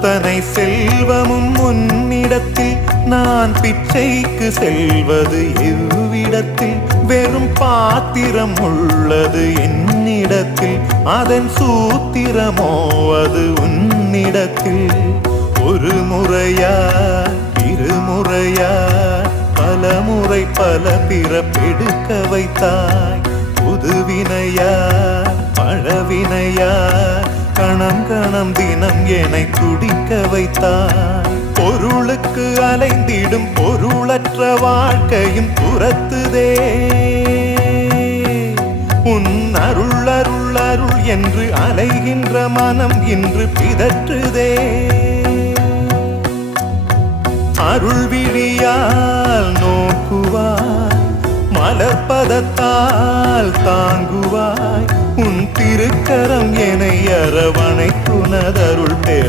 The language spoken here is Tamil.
அத்தனை செல்வமும் உன்னிடத்தில் நான் பிச்சைக்கு செல்வது எவ்விடத்தில் வெறும் பாத்திரம் உள்ளது என்னிடத்தில் அதன் சூத்திரமோ அது உன்னிடத்தில் ஒரு முறையா இருமுறையா பல முறை பல பிறப்பெடுக்க வைத்தாய் புதுவினையா பழவினையா கணம் கணம் தினம் என்னை துடிக்க வைத்தாய் பொருளுக்கு அலைந்திடும் பொருளற்ற வாழ்க்கையும் துரத்துதே உன் அருள் அருள் அருள் என்று அலைகின்ற மனம் இன்று பிதற்றுதே அருள் விழியால் நோக்குவாய் மலர்பதத்தால் தாங்குவாய் உன் திருக்கரம் என்னை அரவணைத்துனதருள் பெற